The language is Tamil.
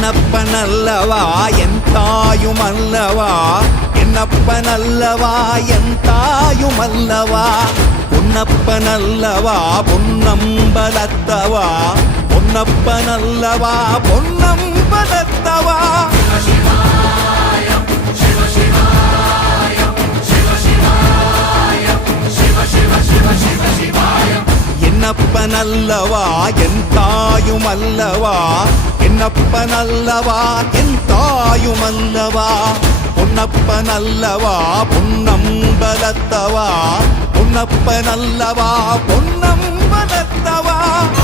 என்னப்பனல்லவா என் தாயுமல்லவா, என்னப்பனல்லவா என் தாயுமல்லவா, பொன்னப்பனல்லவா பொன்னம்பலத்தவா, பொன்னப்பனல்லவா பொன்னம்பலத்தவா. என்னப்பனல்லவா என் தாயுமல்லவா, என்னப்பனல்லவா என் தாயுமல்லவா, பொன்னப்பனல்லவா பொன்னம்பலத்தவா, பொன்னப்பனல்லவா பொன்னம்பலத்தவா.